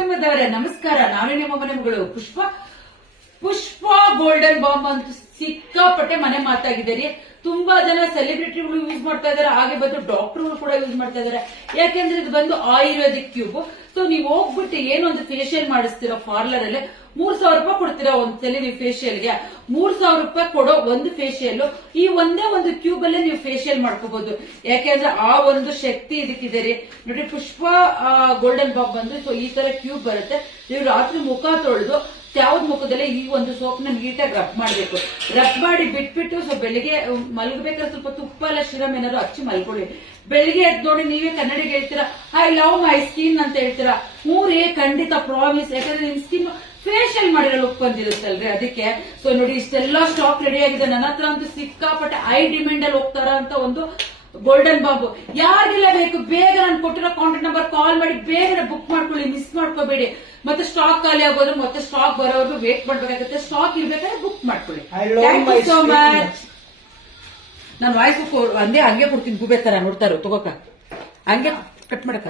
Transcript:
ಕುಟುಂಬದವರೇ ನಮಸ್ಕಾರ. ನಾನು ನಿಮ್ಮ ಮನೆ ಮಗಳು ಪುಷ್ಪ ಗೋಲ್ಡನ್ ಬಾಂಬ್ ಅಂತ ಸಿಕ್ಕಾಪಟ್ಟೆ ಮನೆ ಮಾತಾಗಿದ್ದೀರಿ. ತುಂಬಾ ಜನ ಸೆಲೆಬ್ರಿಟಿಗಳು ಯೂಸ್ ಮಾಡ್ತಾ ಇದಾರೆ, ಹಾಗೆ ಬಂದು ಡಾಕ್ಟರ್ಗಳು ಕೂಡ ಯೂಸ್ ಮಾಡ್ತಾ ಇದಾರೆ. ಯಾಕೆಂದ್ರೆ ಇದು ಬಂದು ಆಯುರ್ವೇದಿಕ್ ಕ್ಯೂಬ್. ಸೊ ನೀವು ಹೋಗ್ಬಿಟ್ಟು ಏನೊಂದು ಫೇಶಿಯಲ್ ಮಾಡಿಸ್ತೀರೋ ಪಾರ್ಲರ್ ಅಲ್ಲಿ 3000 ರೂಪಾಯಿ ಕೊಡ್ತೀರಾ ಒಂದ್ಸಲಿ ನೀವು ಫೇಶಿಯಲ್ಗೆ. 3000 ರೂಪಾಯಿ ಕೊಡೋ ಒಂದು ಫೇಶಿಯಲ್ ಈ ಒಂದೇ ಒಂದು ಕ್ಯೂಬ್ ಅಲ್ಲೇ ನೀವು ಫೇಶಿಯಲ್ ಮಾಡ್ಕೋಬಹುದು. ಯಾಕೆಂದ್ರೆ ಆ ಒಂದು ಶಕ್ತಿ ಇದಕ್ಕಿದೆ ರೀ. ನೋಡಿ, ಪುಷ್ಪ ಗೋಲ್ಡನ್ ಬಾಂಬ್ ಬಂದು ಸೊ ಈ ತರ ಕ್ಯೂಬ್ ಬರುತ್ತೆ. ನೀವು ರಾತ್ರಿ ಮುಖ ತೊಳೆದು ಯಾವ್ದು ಮುಖದಲ್ಲಿ ಈ ಒಂದು ಸೋಪ್ ನ ನೀಟಾಗಿ ರಬ್ ಮಾಡಬೇಕು. ರಬ್ ಮಾಡಿ ಬಿಟ್ಬಿಟ್ಟು ಸೊ ಬೆಳಿಗ್ಗೆ ಮಲಗಬೇಕಾದ್ರೆ ಸ್ವಲ್ಪ ತುಪ್ಪ ಎಲ್ಲ ಶಿರಮ್ ಏನಾದ್ರು ಹಚ್ಚಿ ಮಲ್ಕೊಳ್ಳಿ. ಬೆಳಿಗ್ಗೆ ಎದ್ದು ನೋಡಿ ನೀವೇ ಕನ್ನಡಿಗೆ ಹೇಳ್ತೀರಾ ಐ ಲವ್ ಮೈ ಸ್ಕಿನ್ ಅಂತ ಹೇಳ್ತೀರಾ. ಮೂರೇ ಖಂಡಿತ ಪ್ರಾಮಿಸ್. ಯಾಕಂದ್ರೆ ನಿಮ್ ಸ್ಕಿನ್ ಫೇಶಿಯಲ್ ಮಾಡಿರೋ ಲುಕ್ ಬಂದಿರುತ್ತಲ್ರಿ, ಅದಕ್ಕೆ. ಸೊ ನೋಡಿ, ಇಷ್ಟೆಲ್ಲ ಸ್ಟಾಕ್ ರೆಡಿ ಆಗಿದೆ. ನನ್ನ ಹತ್ರ ಅಂತೂ ಸಿಕ್ಕಾಪಟ್ಟೆ ಐ ಡಿಮ್ಯಾಂಡ್ ಅಲ್ಲಿ ಹೋಗ್ತಾರ ಅಂತ ಒಂದು ಗೋಲ್ಡನ್ ಬಾಂಬ್. ಯಾರಿಗೆಲ್ಲ ಬೇಕು ಬೇಗ ನಾನು ಕೊಟ್ಟಿರೋ ಕಾಂಟ್ಯಾಕ್ಟ್ ನಂಬರ್ ಕಾಲ್ ಮಾಡಿ ಬೇಗ ಬುಕ್ ಮಾಡ್ಕೊಳ್ಳಿ, ಮಿಸ್ ಮಾಡ್ಕೋಬೇಡಿ. ಮತ್ತೆ ಸ್ಟಾಕ್ ಖಾಲಿ ಆಗೋದು ಮತ್ತೆ ಸ್ಟಾಕ್ ಬರೋವರೆಗೂ ವೇಟ್ ಮಾಡ್ಬೇಕಾಗುತ್ತೆ. ಸ್ಟಾಕ್ ಇರ್ಬೇಕಾದ್ರೆ ಬುಕ್ ಮಾಡ್ಕೊಳ್ಳಿ. Thank you so much. ನಾನು ವಾಯ್ಸ್ ಹಂಗೆ ಕೊಡ್ತೀನಿ, ಗೂಬೆ ತರ ನೋಡ್ತಾರೋ ತಗೋಕ ಹಂಗೆ ಕಟ್ ಮಾಡಕ.